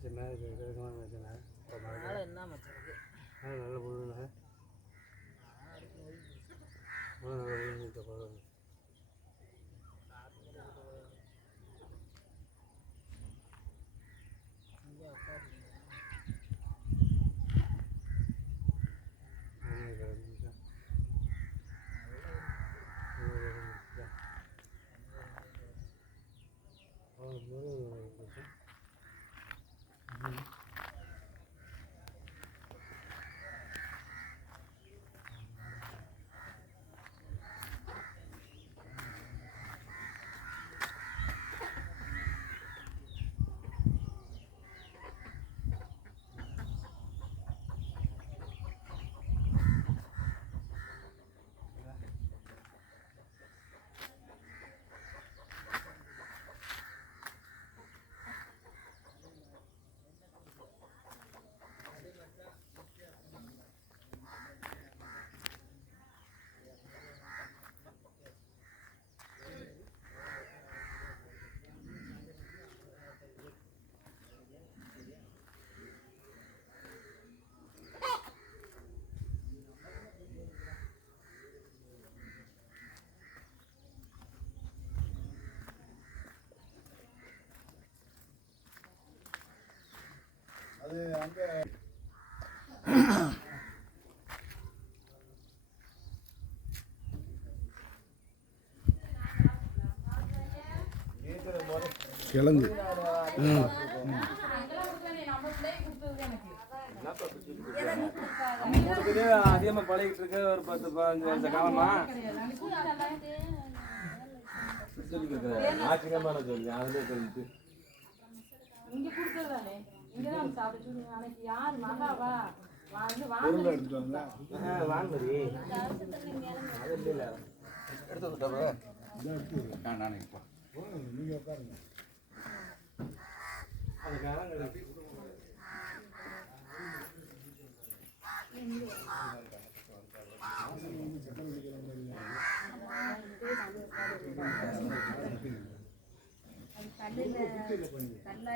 சரி மேலே இருக்கமான வச்சுங்க அதனால் என்ன மச்சனுக்கு நல்ல புழுங்க நல்ல புழுங்க பரவாயில்ல இங்கே உட்காரு அங்கே கிழங்கு. அதிகமாக பழகிட்டு இருக்க ஒரு பத்து பதினஞ்சு வருஷ காலமா ஆச்சரியமான சொல்லி அதிலே சொல்லிட்டு இங்க கொடுக்கறதானே இங்கதான் சாப்பிட சொல்லுங்க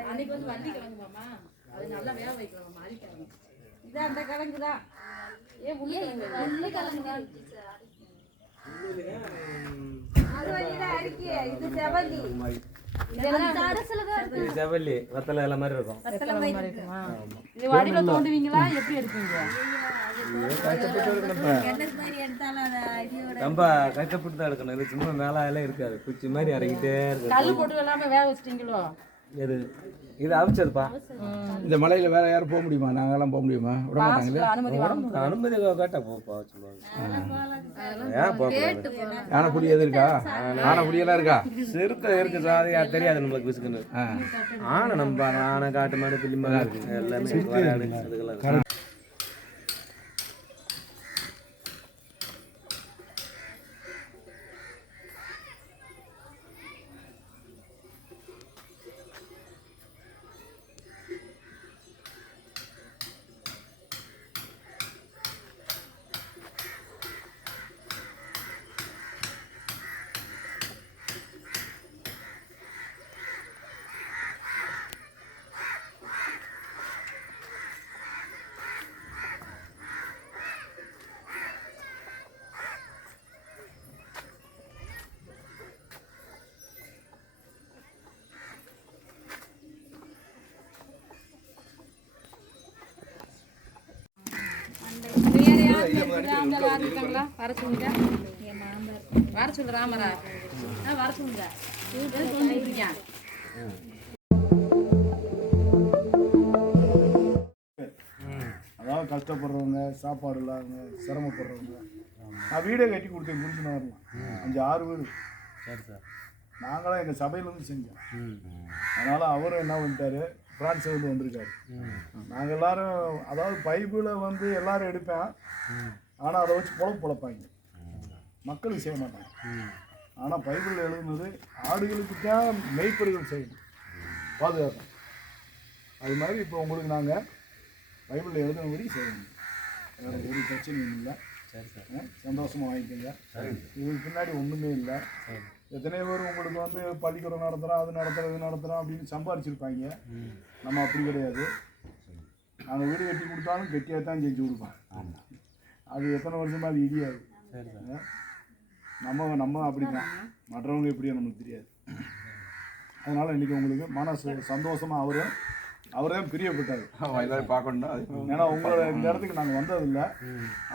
அன்னைக்கு வந்து வாங்க வான்மதி அது நல்லா வேக அந்த கிழங்கு தான். உள்ள கிழங்கு வத்தலை எல்லாம் மாதிரி இருக்கும். இது வடியில தோண்டுவீங்களா? எப்படி எடுப்பீங்க? ரொம்ப கஷ்டப்பட்டு தான் எடுக்கணும். இது சும்மா மேலே எல்லாம் இருக்காது. குச்சி மாதிரி இறங்கிட்டே இருக்கு கல் போட்டு எல்லாமே வேக வச்சிட்டீங்களோ? எது இது அவிச்சதுப்பா. இந்த மலையில் வேற யாரும் போக முடியுமா? நாங்கெல்லாம் போக முடியுமா? விட மாட்டாங்களே? அனுமதி கேட்டா போப்பா சொல்லுவாங்க ஏன் போகக்கூடாது யானைப்புடி எது இருக்கா? யானைப்புடியெல்லாம் இருக்கா? சிறுத்தை இருக்கு அது தெரியாது நம்மளுக்கு விசுக்குன்னு. ஆனை நம்ம ஆனை காட்டு மாடு பில்லி மாடு இருக்கு. எல்லாமே வர சொல்லுங்க. வர சொல்லு ராமரா. ஆ, வர சொல்லுங்க. சொல்லிட்டு அதாவது கஷ்டப்படுறவங்க சாப்பாடு இல்லாதவங்க சிரமப்படுறவங்க. நான் வீடே கட்டி கொடுத்தேன் வரலாம் அஞ்சு ஆறு வீடு சரி சார். நாங்களாம் எங்கள் சபையிலேருந்து செஞ்சோம். ம். அதனால் அவரும் என்ன பண்ணிட்டாரு பிரான்ஸ் வந்து வந்திருக்காரு. நாங்கள் எல்லாரும் அதாவது பைபிளை வந்து எல்லாரும் எடுப்பேன். ஆனால் அதை வச்சு பொழப்பு பொழப்பாங்க. மக்களுக்கு செய்ய மாட்டாங்க. ஆனால் பைபிள் எழுதுனது ஆடுகளுக்கு தான் மெய்ப்பொருள் செய்யணும். பாதுகாக்கணும். அது மாதிரி இப்போ உங்களுக்கு நாங்கள் பைபிளில் எழுதுனபடி செய்யணும். வேறு ஒரு பிரச்சனையும் இல்லை. சரி சார். ஆ, சந்தோஷமா வாங்கிக்கோங்க. இதுக்கு பின்னாடி ஒன்றுமே இல்லை. எத்தனையோ பேர் உங்களுக்கு வந்து பள்ளிக்கூடம் நடத்துகிறோம் அது நடத்துகிறோம் இது நடத்துகிறோம் அப்படின்னு சம்பாரிச்சிருப்பாங்க. நம்ம அப்படி கிடையாது. நாங்கள் வீடு கட்டி கொடுத்தாலும் கெட்டியாக தான் செஞ்சு கொடுப்போம். அது எத்தனை வருஷமா அது இடியாது. சரி சார். ஏன்? நம்ம நம்ம அப்படி தான் மற்றவங்க எப்படியோ நமக்கு தெரியாது. அதனால் இன்றைக்கி உங்களுக்கு மனசு சந்தோஷமாக அவரு அவரே பிரியப்பட்டார். எல்லாரும் பார்க்கணும் அது ஏன்னா உங்களோட இந்த இடத்துக்கு நாங்கள் வந்ததில்லை.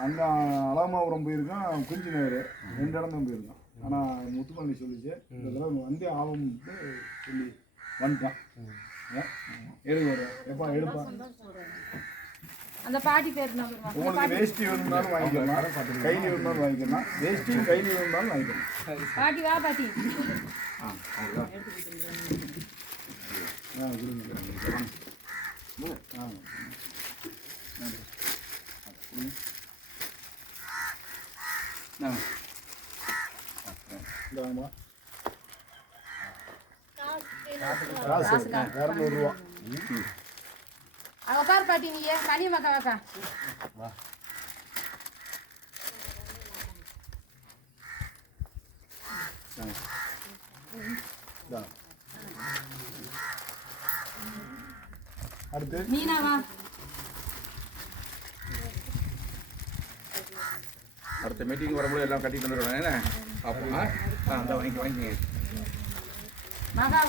அங்கே அலமாபுரம் போயிருக்கோம் குஞ்சு நகர் ரெண்டு இடம் தான் போயிருக்கோம். ஆனால் முத்துப்பள்ளி சொல்லிச்சு இந்த தடவை வந்தே ஆகும்ட்டு சொல்லி வந்துட்டான். ஒரு எப்பா எடுப்பா. அந்த பாட்டி பேர்? உங்களுக்கு வேஷ்டி வேணும்னாலும் வாங்கிக்கலாம். கைலி வேணும்னாலும் வாங்கிக்கலாம். வேஷ்டியும் கைலி வேணும்னாலும் வாங்கிக்கலாம். பாட்டி வா பாட்டி. ஆ காசு இரநூறுவா. பாட்டி நீ கனி மக்கா வாக்கா. அடுத்து? மீனா வா. அடுத்த மீட்டிங் வரும்போது எல்லாம் கட்டிட்டு வந்துடுவேன் என்ன? அப்புறமா ஆ அந்த வாங்கி வாங்கி. மகா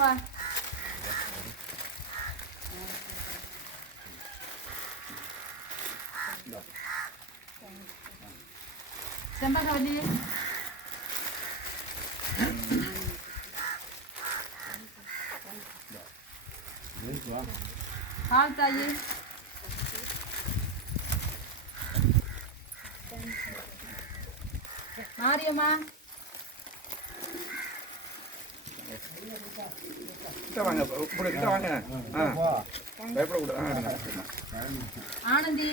செம்பகவல்லி பால் தாயி மாரியம்மா கிட்ட வாங்க கூட கிட்ட வாங்க ஆ பயப்படக்கூடாது ஆ இருங்க. ஆனந்தி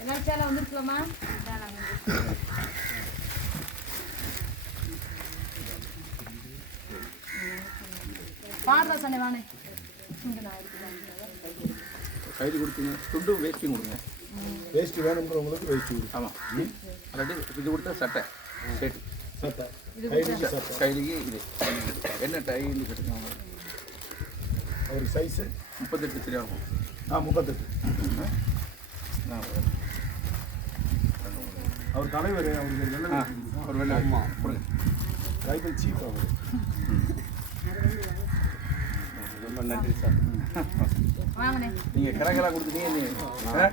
எல்லாரும் சேலை வந்துருக்கலாமா பாடுறா சொன்னே வானே இங்க நான் இருக்கிறேன். கைது கொடுத்துங்க துண்டும் வேஸ்டியும் கொடுங்க வேஷ்டி வேணுங்கிறவங்களுக்கு வேஷ்டி கொடுக்கும் ஆமாம் அல்லாட்டி இது கொடுத்தா சட்டை ஷர்ட் கைலிக்கு இது. என்ன டைன்னு கட்டுங்க அவருக்கு சைஸு முப்பத்தெட்டு சரியா இருக்கும். ஆ முப்பத்தெட்டு. அவர் தலைவர் அவருக்கு வெள்ளை. ஒரு வெள்ளை. ரைபிள் சீஃப் அவர். ரொம்ப நன்றி சார். நீங்கள் கிடக்கெல்லாம் கொடுத்துட்டீங்க என்ன?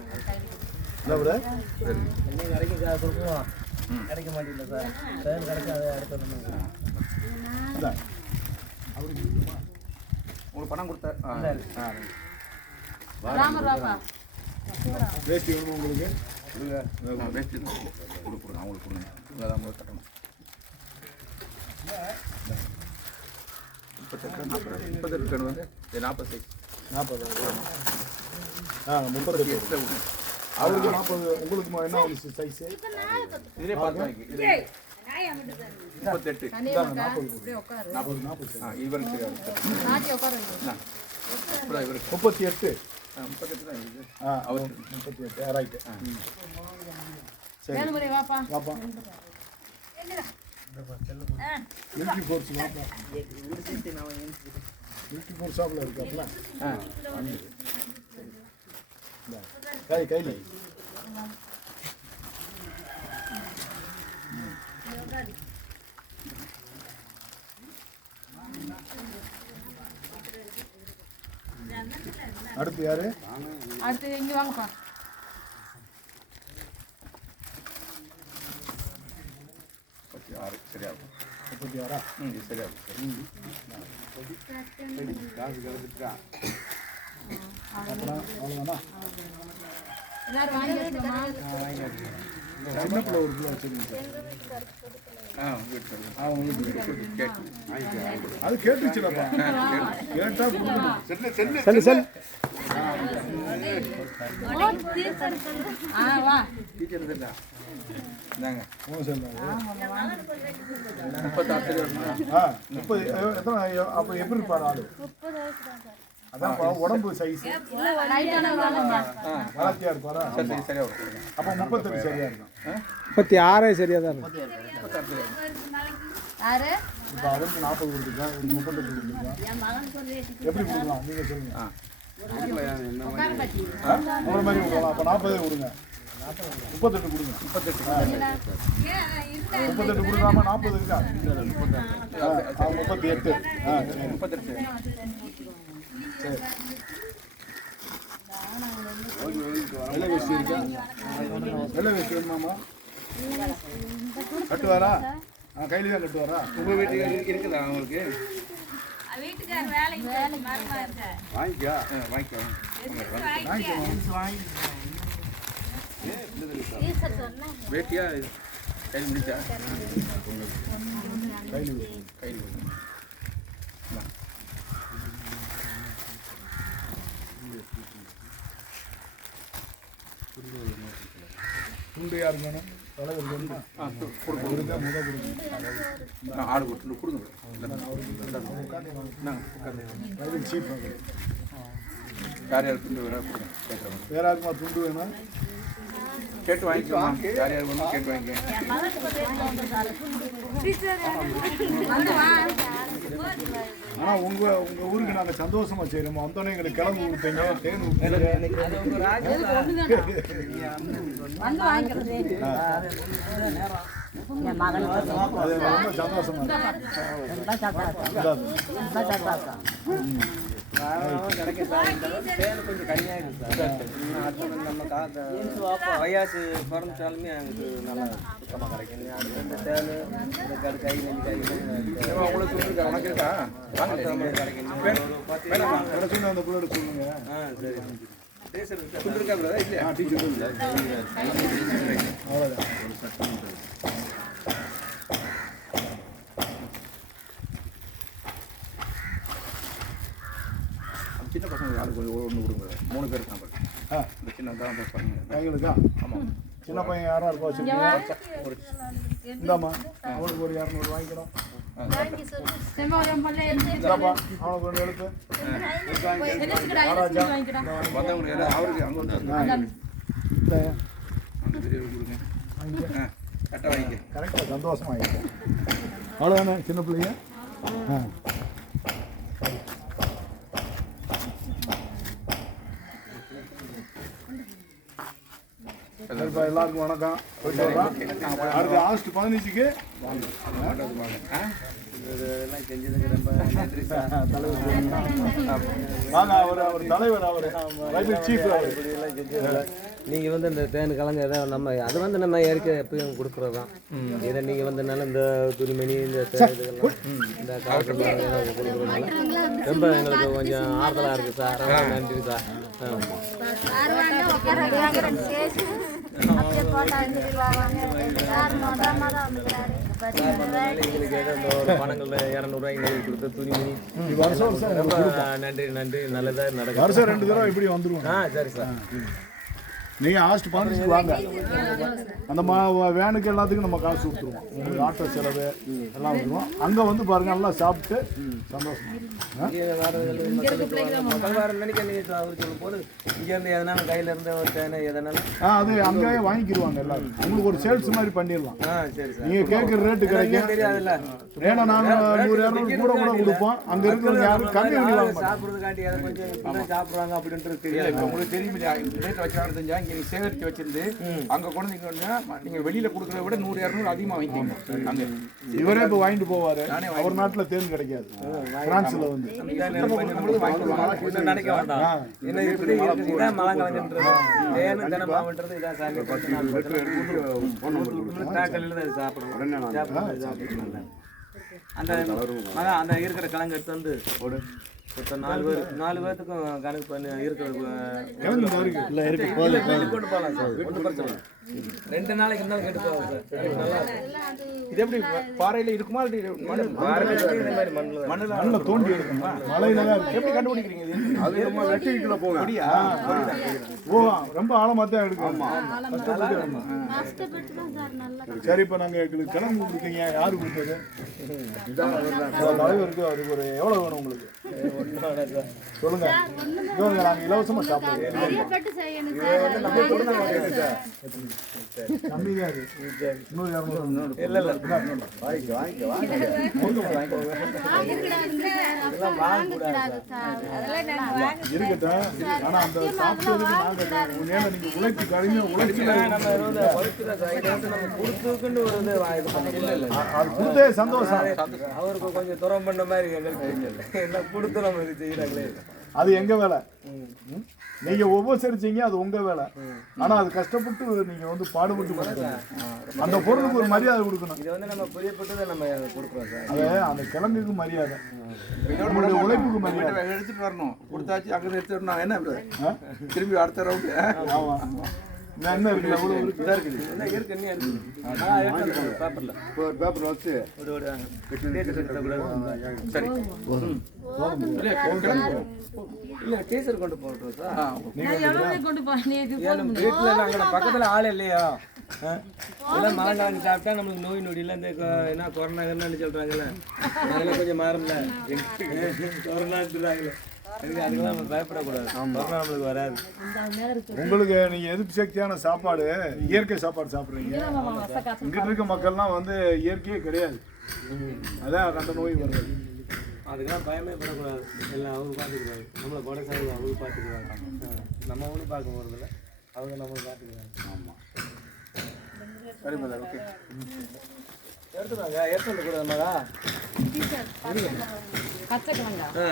கிடைக்க மாட்டேங்குது சார். சார் கிடைக்காது அடுத்த அவருக்கு? உங்களுக்கு பணம் கொடுத்தா வேஷ்டி வேணுமா உங்களுக்கு? வேஷ்டி இருக்கு. கொடு கொடுங்க அவங்களுக்கு கொடுங்க. இங்கே தான் உங்களுக்கு கட்டணும். முப்பத்தெட்டு நாற்பது முப்பத்தெட்டு வந்து நாற்பத்தி நாற்பது ஆ முப்பத்தெட்டு கொடுங்க. அவருக்கு நாற்பது உங்களுக்கு என்ன ஒரு சைஸு இது முப்பத்தெட்டு. அப்படியே உட்காரு. நாற்பது நாற்பது. ஆ இவருக்கு இவருக்கு முப்பத்தி எட்டு ஆ, முப்பத்தெட்டு தான் ஆ அவர் முப்பத்தி எட்டு ரைட்டு சரி. வாப்பா. வாப்பா. மில்கி ஃபோர்ஸ் வாப்பா. மில்கி ஃபோர் ஷாப்பில் இருக்காப்ல? ஆ இந்தா. கை கையில் அடுத்து யாரு அடுத்து இங்க வாங்கப்பா முப்பத்தி ஆறு சரியா இருக்கும் முப்பத்தி ஆறா ம் இது சரியா இருக்கும் அப்புறம் அவ்வளோதானா சின்ன பிள்ளை ஒரு பிள்ளை வச்சுருங்க ஆ அது கேட்டுச்சுலப்பா கேட்டா செல்லு செல்லு அதான் உடம்பு சைஸ் வளர்த்தியா இருப்பாரா? சரி சரி சரியா வரும் அப்போ முப்பத்தெட்டு சரியா இருக்கும். முப்பத்தி ஆறே சரியா தான் இருக்கும். யாரு? இப்போ அவருக்கு நாற்பது கொடுத்துருக்கேன் ஒரு முப்பத்தெட்டு எப்படி கொடுக்கலாம்? நீங்கள் சொல்லுங்க? உங்களை மாதிரி கொடுக்கலாம். அப்போ நாற்பதே கொடுங்க. முப்பத்தெட்டு கொடுங்க. முப்பத்தெட்டு முப்பத்தெட்டு கொடுக்காம நாற்பது இருக்கா? முப்பத்தி எட்டு. முப்பத்தெட்டு. வெள்ளை வேஷ்டி இருக்கா வெள்ளை வேஷ்டி வேணுமாமா கட்டுவாரா ஆ கையில தான் கட்டுவாரா உங்க வீட்டுக்கு இருக்குதா வேலைக்கு வாங்கிக்கோ. வாங்கிக்கோ. வேட்டியா? கையில் முடிச்சா? கையில் கையில் துண்டு யாருக்கு வேணும் தலைவர் வேணுமா கொடுங்க முத கொடுங்க ஆடு கொடுத்து கொடுங்க சீப் யார் யார் துண்டு வேணும் கொடுங்க வேற யாருக்குமா துண்டு வேணும் கேட்டு வாங்கிக்கலாம் யார் யார் வேணும் கேட்டு வாங்கிக்க ஆனா உங்க உங்க ஊருக்கு நாங்க சந்தோஷமா செய்யறோம்? வந்தோடனே எங்களுக்கு கிளம்பு கொடுப்பீங்க தேன் கொடுப்பீங்க ரொம்ப சந்தோஷமா வயாசு பிறந்துட்டாலுமே எனக்கு நல்லா சுத்தமாக கிடைக்கும். அது வந்து தேன் இந்த கடு கை நெஞ்சு கை உங்களுக்கு இருக்கா? உனக்கு இருக்கா? வாங்க. கிடைக்கும். அந்த பிள்ளை சொல்லுங்க. ஆ சரி. இருக்கா brother? இல்லையா? ஆ டீச்சர் அவ்வளோதான் அந்த சின்ன பசங்க ஆளுக்கு ஒரு ஒன்று கொடுங்க மூணு பேர் இருக்காங்க பாருங்க. ஆ இந்த சின்ன தான் பாருங்க எங்களுக்கா ஆமாம் சின்ன பையன் யாரா இருக்கோ வச்சுருக்கீங்க? இந்தாம்மா. அவனுக்கு ஒரு இரநூறு வாங்கிக்கிறோம். அவனுக்கு ஒரு எழுத்து அவருக்கு அங்கே கரெக்டாக சந்தோஷமாகிட்டேன் அவ்வளோதானே சின்ன பிள்ளைங்க? ஆ. எல்லாருக்கும் வணக்கம். அடுத்த ஆகஸ்ட் பதினஞ்சுக்கு நீங்கள் வந்து இந்த தேன் கலங்க எதை நம்ம அது வந்து நம்ம ஏற்க எப்பயும் கொடுக்குறது தான் இதை நீங்கள் வந்து நல்ல இந்த துணிமணி இந்த இந்த காலத்தில் கொடுக்குறதுனால ரொம்ப எங்களுக்கு கொஞ்சம் ஆறுதலாக இருக்குது சார் ரொம்ப நன்றி சார் வருஷம் வருஷம். ரொம்ப நன்றி நன்றி. நல்லதாக நடக்கும் வருஷம் ரெண்டு தடவை இப்படி வந்துருவோம். ஆ சரி சார். நீங்கள் ஆகஸ்ட் பதினஞ்சுக்கு வாங்க அந்த மா வேனுக்கு எல்லாத்துக்கும் நம்ம காசு கொடுத்துருவோம் உங்களுக்கு ஆட்டோ செலவு எல்லாம் வந்துருவோம் அங்கே வந்து பாருங்க நல்லா சாப்பிட்டு சந்தோஷமா ஆ? அது அங்கேயே வாங்கிக்கிடுவாங்க எல்லாரும் உங்களுக்கு ஒரு சேல்ஸ் மாதிரி பண்ணிடலாம் ஆ சரி சார் நீங்கள் கேட்குற ரேட்டு கிடைக்கும் ஏன்னா நாங்கள் நூறு இரநூறு கூட கூட கொடுப்போம் அங்கே இருக்கிறவங்க யாரும் கம்மி. சாப்பிட்றதுக்காண்டி சாப்பிட்றாங்க அப்படின்றது இப்ப உங்களுக்கு தெரியும் ரேட் தெரிஞ்சா இங்க நீங்க சேகரிச்சு வச்சிருந்து அங்க கொண்டு வந்தா, நீங்க வெளியில கொடுக்கறத விட நூறு இரநூறு அதிகமா வாங்கிக்கோங்க. அங்க. இவரே இப்போ வாங்கிட்டு போவார். அவர் நாட்டில் தேன் கிடைக்காது. பிரான்ஸில் வந்து. நினைக்க வேண்டாம். என்ன இப்படி இதான் சாமி தான் இது சாப்பிடுவோம். அந்த அந்த இருக்கிற கிழங்கு எடுத்து வந்து போடு. இப்போ நாலு பேர் நாலு பேர்த்துக்கும் கணக்கு பண்ணி இருக்கிறது இருக்கு. போகலாம் சார். ஒன்றும் பிரச்சனை. ரெண்டு நாளைக்கு இருந்தாலும் கேட்டு போகலாம் சார். இது எப்படி பாறையில இருக்குமா மண்ணில். மண்ணில் தோண்டி தான் இருக்கு. எப்படி கண்டுபிடிக்கிறீங்க இது? அது நம்ம வெட்டிக்கிட்டுல போங்க அப்படியா? ஓ ரொம்ப ஆழமாக தான் தான் சார் நல்லா சரி இப்போ நாங்கள் எங்களுக்கு கிழங்கு கொடுத்தீங்க. யாரு கொடுத்தது? தலைவருக்கு அவருக்கு ஒரு எவ்வளோ வேணும் உங்களுக்கு? சொல்லுங்க. இவங்க நாங்கள் இலவசமாக சாப்பிடுவோம். இல்லை இல்லை இருக்கட்டும் ஆனா அந்த சாப்பிட்டதுக்கு நாங்கள் ஏன்னா நீங்கள் உழைச்சி உழைச்சி நம்ம வந்து நம்ம ஒரு இது அது கொடுத்தே சந்தோஷம். அவருக்கு கொஞ்சம் துரம் பண்ண மாதிரி எங்களுக்கு என்ன கொடுத்து நம்ம இது அது எங்க வேலை? நீங்க உபசரிச்சீங்க அது உங்க வேலை. ஆனா அது கஷ்டப்பட்டு நீங்க வந்து பாடுபட்டு கொடுக்கணும். அந்த பொருளுக்கு ஒரு மரியாதை கொடுக்கணும். இதை வந்து நம்ம புரியப்பட்டதை நம்ம கொடுக்குறோம் சார். அது அந்த கிழங்குக்கு மரியாதை. உழைப்புக்கு மரியாதை. எடுத்துட்டு வரணும். கொடுத்தாச்சு அங்கே எடுத்துட்டு வரணும். என்ன? திரும்பி அடுத்த ரவுண்டு ஆமா. என்ன இதாக இருக்குது? என்ன இருக்கு என்ன இருக்குது நான் எடுத்து பேப்பரில் ஒரு பேப்பர் வச்சு சரி. இல்லை டீச்சர் கொண்டு ஏன் வீட்டில் நாங்கள் பக்கத்தில் ஆள் இல்லையா? ஆ? எல்லாம் மரங்காங்க சாப்பிட்டா நமக்கு நோய் நொடியில் இந்த என்ன கொரோனாங்கன்னு சொல்கிறாங்கல்ல அதெல்லாம் கொஞ்சம் மாறும்ல. கொரோனா இருக்கிறாங்களே நம்ம உங்களுக்கு நீங்க எதிர்ப்பு சக்தியான சாப்பாடு இயற்கை சாப்பாடு சாப்பிடுறீங்க? இங்கிட்டு இருக்க மக்கள்லாம் வந்து இயற்கையே கிடையாது. அதான் கண்ட நோய் வருது. அதுக்கெல்லாம் பயமே படக்கூடாது. எல்லாம் அவங்க பார்த்துக்குறாங்க நம்மளை கொடை சாகு அவங்க பார்த்துக்குறாங்க. நம்ம ஒன்றும் பார்க்க போகிறதில்ல அவங்க நம்மளை பார்த்துக்குறாங்க ஆமாம் சரி மதர் ஓகே எடுத்துவாங்க எடுத்து கூட மகா. பச்சை கிழங்கா ஆ.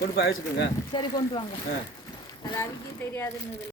கொண்டு போய் அழைச்சிக்கோங்க சரி கொண்டு வாங்க. அது அவிக்க தெரியாதுன்னு